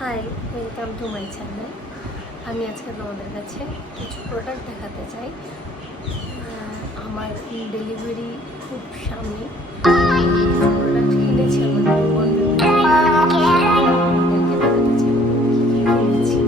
High, welcome to my channel. আমি আজকে তোমাদের কাছে কিছু প্রোডাক্ট দেখাতে চাই। আমার ডেলিভারি খুব সামনে প্রোডাক্ট কিনেছি আমার তোমাদেরকে দেখাতে চাই কিনেছি।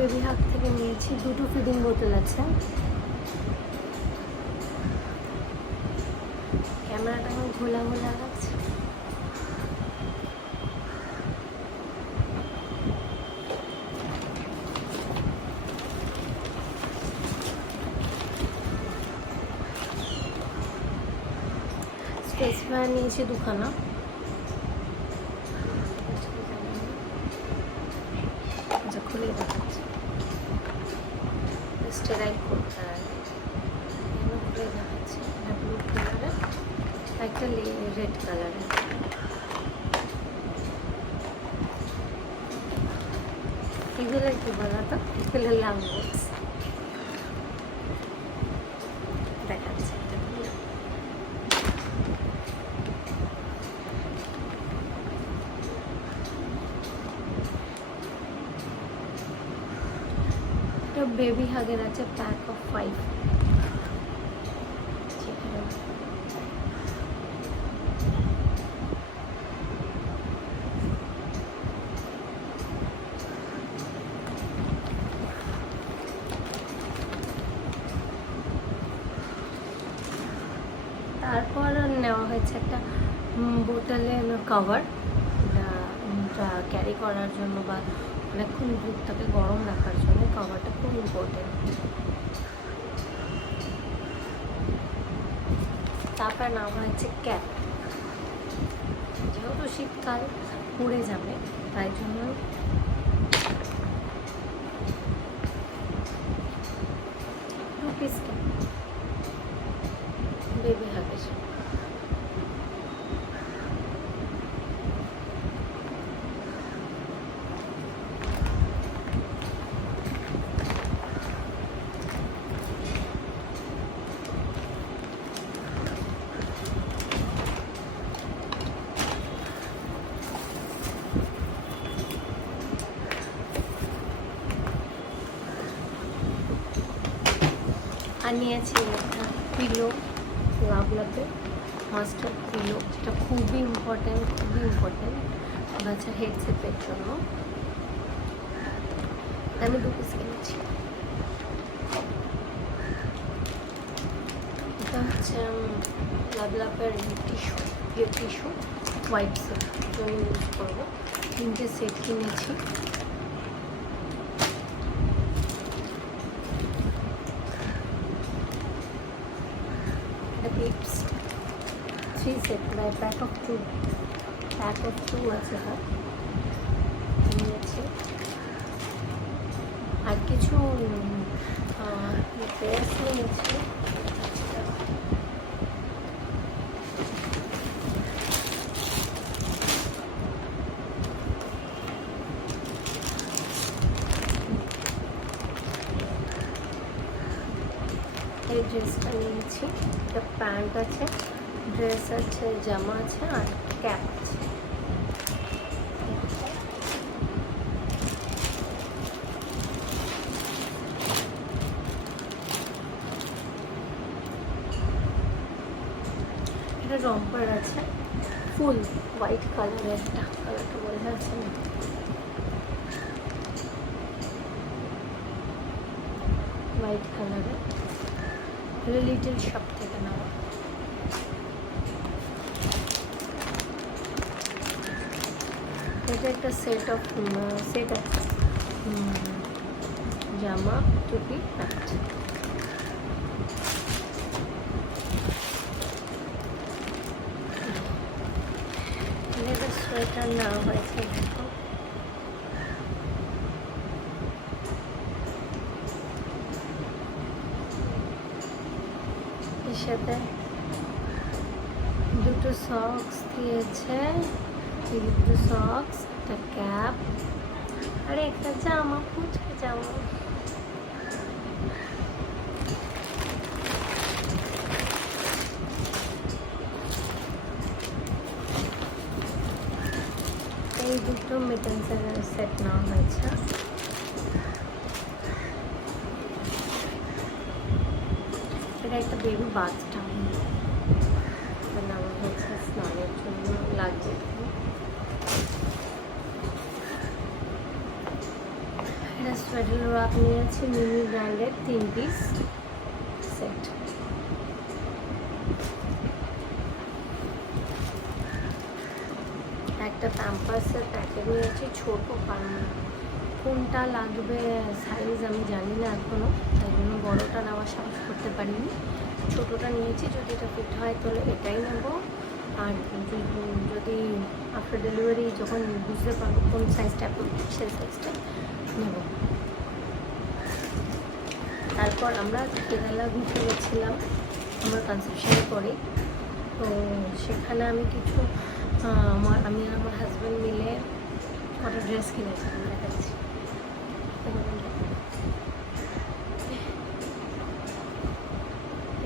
বেবি হাগ থেকে নিয়েছি, দুটো ফিডিং বোতল আছে। ক্যামেরাটা এখন ঘোলা ঘোলা লাগছে। স্পেসিফায়ার নিয়েছি দুখানা। খুলে দেখাচ্ছি, স্টেরাইল করতে হবে। খুলে দেখাচ্ছি, ব্লু কালারের, একটা রেড কালারের। এগুলো কি বলতো, এগুলো লাংবোটস। দেখাচ্ছি বেবি হাগের আছে প্যাক অফ 5। তারপর নেওয়া হয়েছে একটা বোতলের কভার, এটা ক্যারি করার জন্য বা অনেকক্ষণ দুধটাকে গরম রাখার জন্য কভারটা খুব ইম্পর্টেন্ট। তারপর নেওয়া হয়েছে ক্যাপ, যেহেতু শীতকাল পুড়ে যাবে তাই জন্য টু পিস ক্যাপ বেবি হাগের। নিয়েছি একটা পিলো, লাভলাভের মাস্টার পিলো, যেটা খুবই ইম্পর্টেন্ট বাচ্চার হেডসেটের জন্য। আমি 2 পিস কিনেছি। এটা হচ্ছে লাভলাভের টিস্যু ওয়াইপসের জন্য ইউজ করবো। 3টে সেট কিনেছি। টিপস 3 সেট, প্যাক অফ 2 আছে নিয়েছি। আর কিছু ড্রেস নিয়েছি। এই ড্রেসটা নিয়েছি, একটা প্যান্ট আছে, ড্রেস আছে, জামা আছে আর ক্যাপ আছে। এটা রম্পার আছে, ফুল হোয়াইট কালারের, কালারটা বোঝা যাচ্ছে না, হোয়াইট কালারের, লিটল শপ থেকে নেওয়া। এটা একটা সেট আছে, জামা, টুপি, প্যান্ট। এটা সোয়েটার নেওয়া হয়েছে। এর সাথে 2টো সক্স দিয়েছে, 2 সক্স, একটা ক্যাপ আর একটা জামা, পুচকে জামা। এই 2টো মিটেন্সের সেট নেওয়া হয়েছে। এটা একটা বেবি বাথ টাউন নেওয়া হয়েছে, স্নানের জন্য লাগবে। এটা সোয়েটার রক নিয়েছি, মিমি ব্র্যান্ডের 3 পিস সেট। একটা প্যাম্পার্সের প্যাকেট নিয়েছি ছোটো, কারণ কোনটা লাগবে সাইজ আমি জানি না এখনও, তাই জন্য বড়োটা নেওয়ার সাহস করতে পারিনি। ছোটোটা নিয়েছি, যদি এটা ফিট হয় তাহলে এটাই নেব, আর যদি আফটার ডেলিভারি যখন বুঝতে পারবো কোন সাইজটা সেই সাইজটা নেব। তারপর আমরা কেরালা ঘুরতে গেছিলাম আমার কনসেপশনের পরে, তো সেখানে আমি কিছু আমি আর আমার হাজব্যান্ড মিলে একটা ড্রেস কিনেছিলাম। দেখাচ্ছি,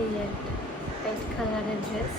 এই একটা হোয়াইট কালারের ড্রেস,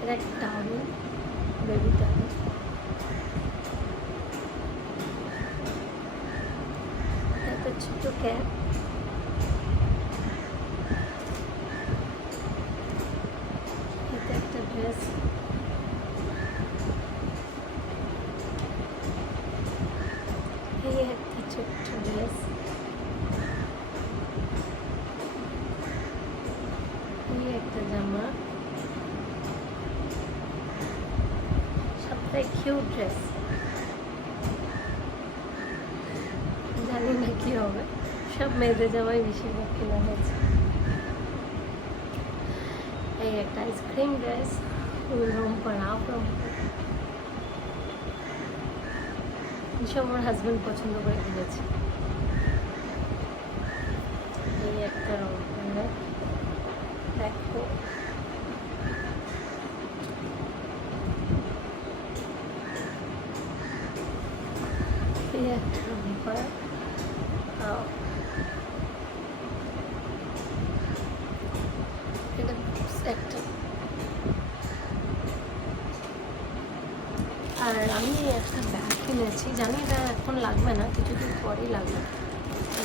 এটা একটা টাওয়েল, বেবি টাওয়েল, একটা ছোট্ট ক্যাপ, এটা একটা ড্রেস, এই একটা ছোট্ট ড্রেস, এই একটা জামা, সবটাই কিউট ড্রেস। জানি না কি হবে, সব মেয়েদের জামাই বেশিরভাগ কেনা হয়েছে। এই একটা ice cream dress, romper, half romper, এসব আমার হাজব্যান্ড পছন্দ করে কিনেছে। এই একটা রম্পার, দেখো এই একটা রম্পার, এটা আর আমি একটা ব্যাগ কিনেছি, জানি এটা এখন লাগবে না, কিছুদিন পরেই লাগবে।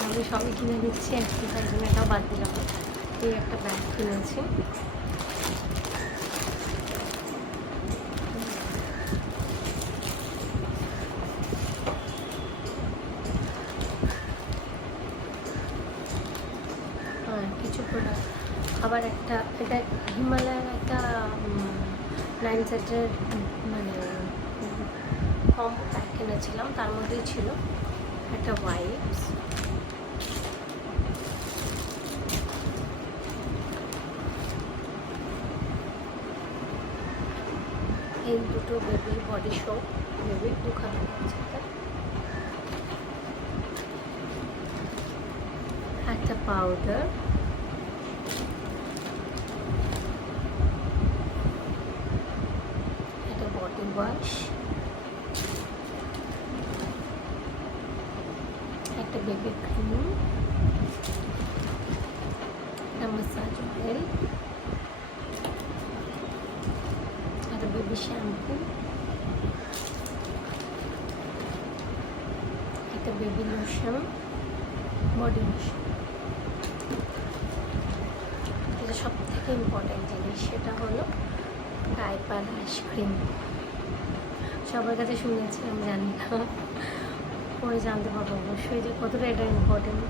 আমি সবই কিনে দিচ্ছি একটু, তাই জন্য এটাও বাদ দিলাম। এই একটা ব্যাগ কিনেছি। কিছু প্রোডাক্ট, আবার একটা এটা হিমালয়ের একটা 9 সেটের মানে কম্বো প্যাক কিনেছিলাম, তার মধ্যেই ছিল একটা ওয়াইপস, এই দুটো বেবির বডি সোপ, বেবির দুখানা আছে, একটা পাউডার, একটা বডি ওয়াশ, একটা বেবি ক্রিম, একটা মাসাজ অয়েল, একটা বেবি শ্যাম্পু, একটা বেবি লোশন, বডি লোশন। এটা সব থেকে ইম্পর্ট্যান্ট জিনিস, সেটা হলো ডাইপার আইসক্রিম। সবার কাছে শুনেছি, আমি জানি না, পরে জানতে পারবো অবশ্যই যে কতটা এটা ইম্পর্টেন্ট।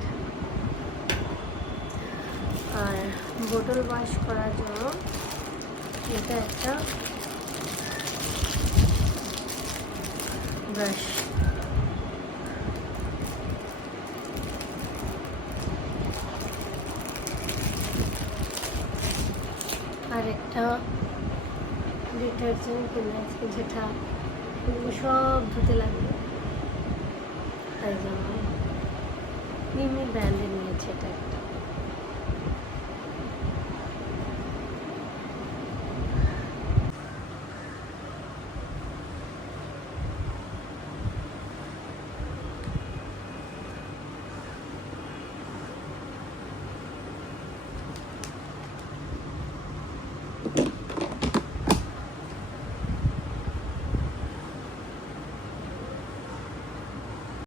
আর বোতল ওয়াশ করার জন্য এটা একটা ব্রাশ, আর একটা ডিটারজেন্ট কিনেছি, যেটা সব ধুতে লাগবে, তাই জন্য মিমি ব্র্যান্ডে নিয়েছে এটা একটা।